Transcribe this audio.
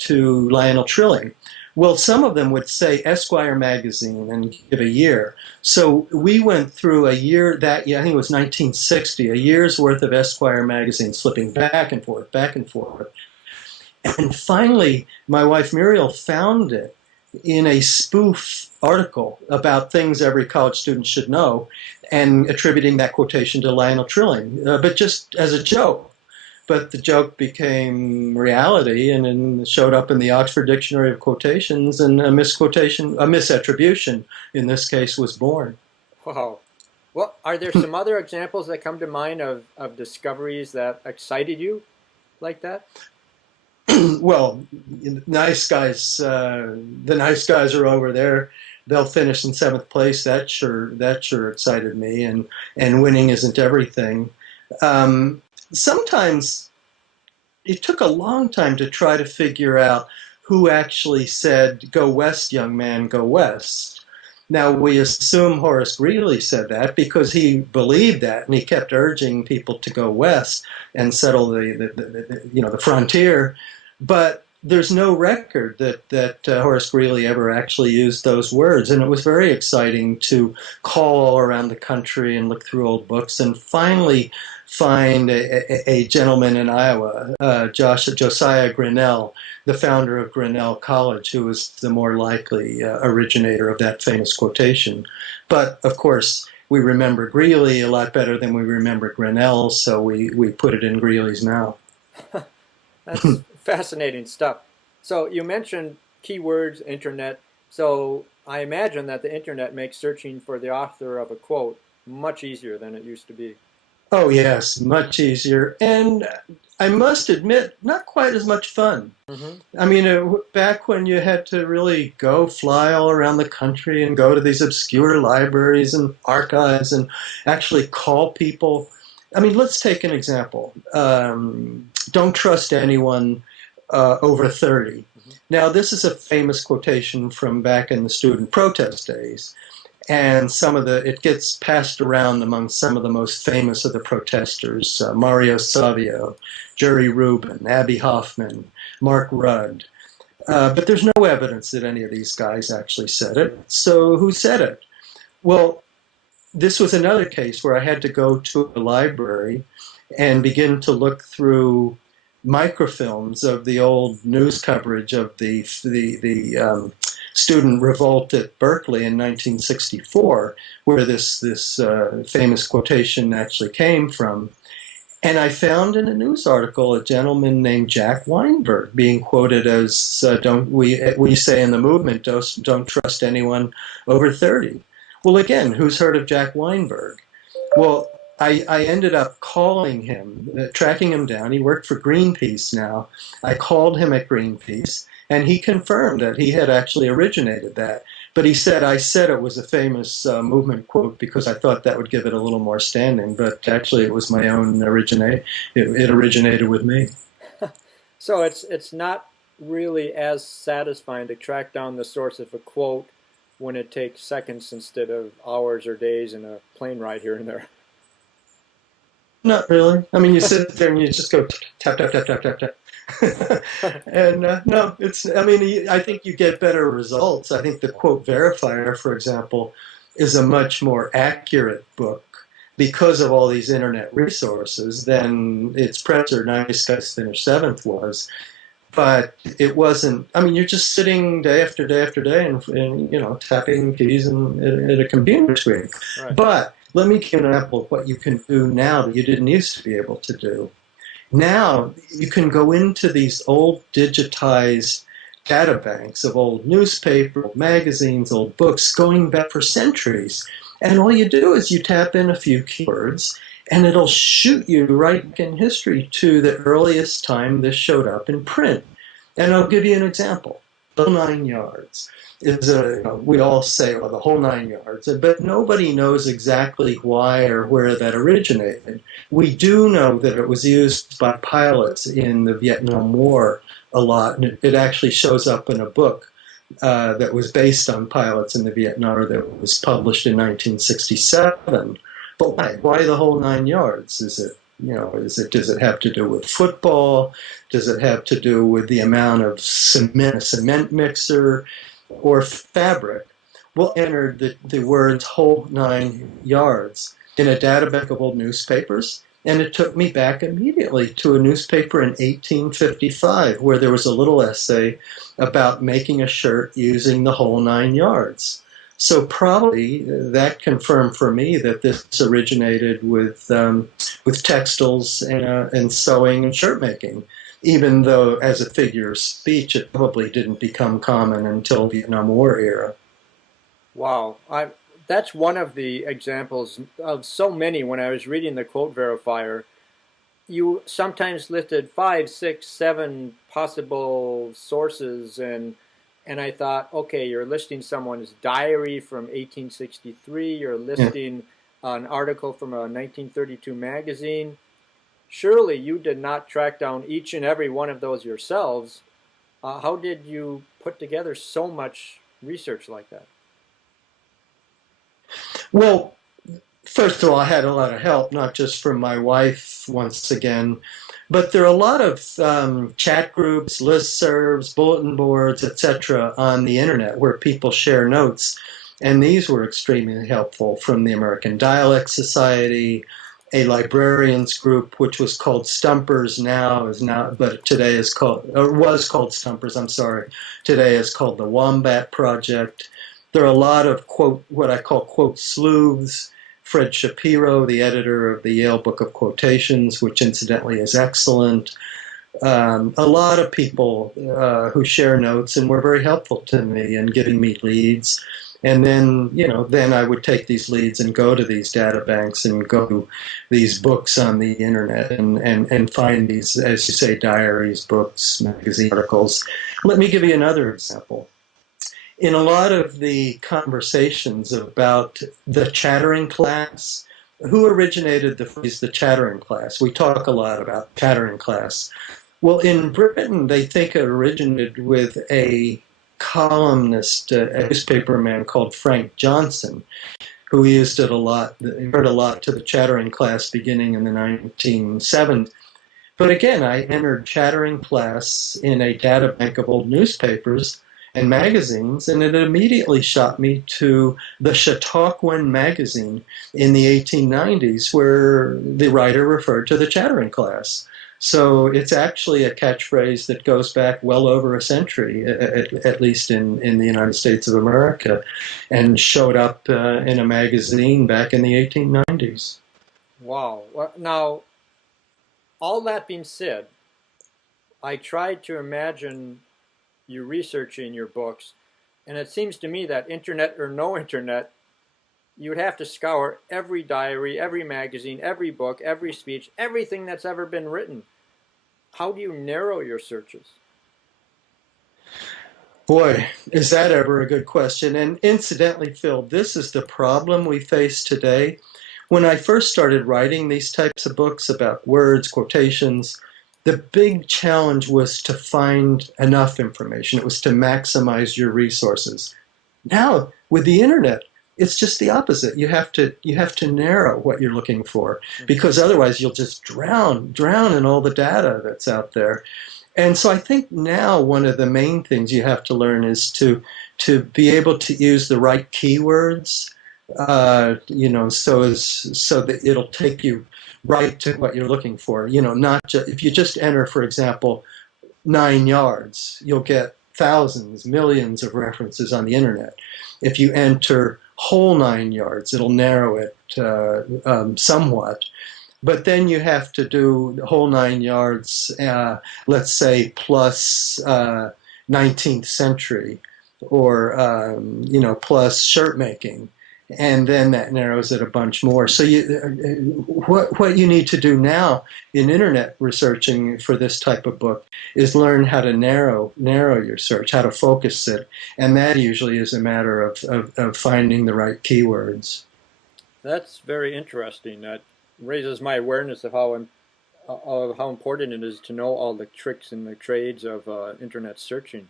to Lionel Trilling. Well, some of them would say Esquire magazine and give a year. So we went through a year that year, I think it was 1960, a year's worth of Esquire magazine, slipping back and forth, back and forth. And finally, my wife Muriel found it in a spoof article about things every college student should know and attributing that quotation to Lionel Trilling, but just as a joke. But the joke became reality and showed up in the Oxford Dictionary of Quotations, and a misquotation, a misattribution in this case, was born. Wow. Well, are there some other examples that come to mind of discoveries that excited you like that? Well, nice guys, the nice guys are over there. They'll finish in seventh place. That sure excited me. And winning isn't everything. Sometimes it took a long time to try to figure out who actually said, "Go west, young man, go west." Now, we assume Horace Greeley said that because he believed that, and he kept urging people to go west and settle the frontier. But there's no record that Horace Greeley ever actually used those words. And it was very exciting to call all around the country and look through old books and finally find a gentleman in Iowa, Josiah Grinnell, the founder of Grinnell College, who was the more likely originator of that famous quotation. But, of course, we remember Greeley a lot better than we remember Grinnell, so we put it in Greeley's mouth. That's fascinating stuff. So you mentioned keywords, internet. So I imagine that the internet makes searching for the author of a quote much easier than it used to be. Oh, yes, much easier. And I must admit, not quite as much fun. Mm-hmm. I mean, back when you had to really go fly all around the country and go to these obscure libraries and archives and actually call people. I mean, let's take an example. Don't trust anyone over 30. Mm-hmm. Now, this is a famous quotation from back in the student protest days. And it gets passed around among some of the most famous of the protesters, Mario Savio, Jerry Rubin, Abby Hoffman, Mark Rudd. But there's no evidence that any of these guys actually said it. So who said it? Well, this was another case where I had to go to a library and begin to look through microfilms of the old news coverage of the student revolt at Berkeley in 1964, where this famous quotation actually came from. And I found in a news article a gentleman named Jack Weinberg being quoted as, we say in the movement, don't trust anyone over 30. Well, again, who's heard of Jack Weinberg? Well, I ended up calling him, tracking him down. He worked for Greenpeace now. I called him at Greenpeace, and he confirmed that he had actually originated that. But he said, I said it was a famous movement quote because I thought that would give it a little more standing. But actually, it was my own it originated with me. So it's not really as satisfying to track down the source of a quote when it takes seconds instead of hours or days in a plane ride here and there. Not really. I mean, you sit there and you just go tap, tap, tap, tap, tap, tap. And no, I think you get better results. I think the quote Verifier, for example, is a much more accurate book because of all these internet resources than its predecessor, Nice Guys Finish Seventh, was. But it wasn't, I mean, you're just sitting day after day after day and tapping keys at a computer screen. Right. But let me give you an example of what you can do now that you didn't used to be able to do. Now you can go into these old digitized data banks of old newspaper, old magazines, old books going back for centuries. And all you do is you tap in a few keywords and it'll shoot you right in history to the earliest time this showed up in print. And I'll give you an example. The 9 yards. We all say, well, the whole 9 yards, but nobody knows exactly why or where that originated. We do know that it was used by pilots in the Vietnam War a lot, and it actually shows up in a book that was based on pilots in the Vietnam War that was published in 1967. But why? Why the whole 9 yards? Is it does it have to do with football? Does it have to do with the amount of cement, a cement mixer, or fabric? We'll enter the words whole 9 yards in a data bank of old newspapers. And it took me back immediately to a newspaper in 1855 where there was a little essay about making a shirt using the whole 9 yards. So probably that confirmed for me that this originated with textiles and sewing and shirt making, even though as a figure of speech it probably didn't become common until the Vietnam War era. Wow, that's one of the examples of so many. When I was reading the quote verifier, you sometimes listed five, six, seven possible sources, and I thought, okay, you're listing someone's diary from 1863, you're Yeah. listing an article from a 1932 magazine. Surely you did not track down each and every one of those yourselves. How did you put together so much research like that? Well, first of all, I had a lot of help, not just from my wife, once again, but there are a lot of chat groups, listservs, bulletin boards, etc., on the internet where people share notes. And these were extremely helpful from the American Dialect Society, a librarians group, which was called Stumpers now, is now, but today is called, or was called Stumpers, I'm sorry. Today is called the Wombat Project. There are a lot of, quote, what I call, quote, sleuths. Fred Shapiro, the editor of the Yale Book of Quotations, which incidentally is excellent. A lot of people who share notes and were very helpful to me in giving me leads. And then, then I would take these leads and go to these data banks and go to these books on the internet and find these, as you say, diaries, books, magazine articles. Let me give you another example. In a lot of the conversations about the chattering class, who originated the phrase the chattering class? We talk a lot about chattering class. Well, in Britain, they think it originated with a columnist, a newspaperman called Frank Johnson, who used it a lot, heard a lot to the chattering class beginning in the 1970s. But again, I entered chattering class in a data bank of old newspapers and magazines, and it immediately shot me to the Chautauquan magazine in the 1890s, where the writer referred to the chattering class. So it's actually a catchphrase that goes back well over a century, at least in the United States of America, and showed up in a magazine back in the 1890s. Wow. Well, now, all that being said, I tried to imagine you researching your books, and it seems to me that internet or no internet, you would have to scour every diary, every magazine, every book, every speech, everything that's ever been written. How do you narrow your searches? Boy, is that ever a good question. And incidentally, Phil, this is the problem we face today. When I first started writing these types of books about words, quotations, the big challenge was to find enough information. It was to maximize your resources. Now, with the internet, it's just the opposite. You have to narrow what you're looking for Mm-hmm. because otherwise you'll just drown in all the data that's out there. And so I think now one of the main things you have to learn is to be able to use the right keywords, so that it'll take you right to what you're looking for. Not just if you just enter, for example, 9 yards, you'll get thousands, millions of references on the internet. If you enter whole 9 yards, it'll narrow it somewhat. But then you have to do the whole 9 yards, let's say plus 19th century, or plus shirt making, and then that narrows it a bunch more. So what you need to do now in internet researching for this type of book is learn how to narrow your search, how to focus it, and that usually is a matter of finding the right keywords. That's very interesting. That raises my awareness of how important it is to know all the tricks and the trades of internet searching.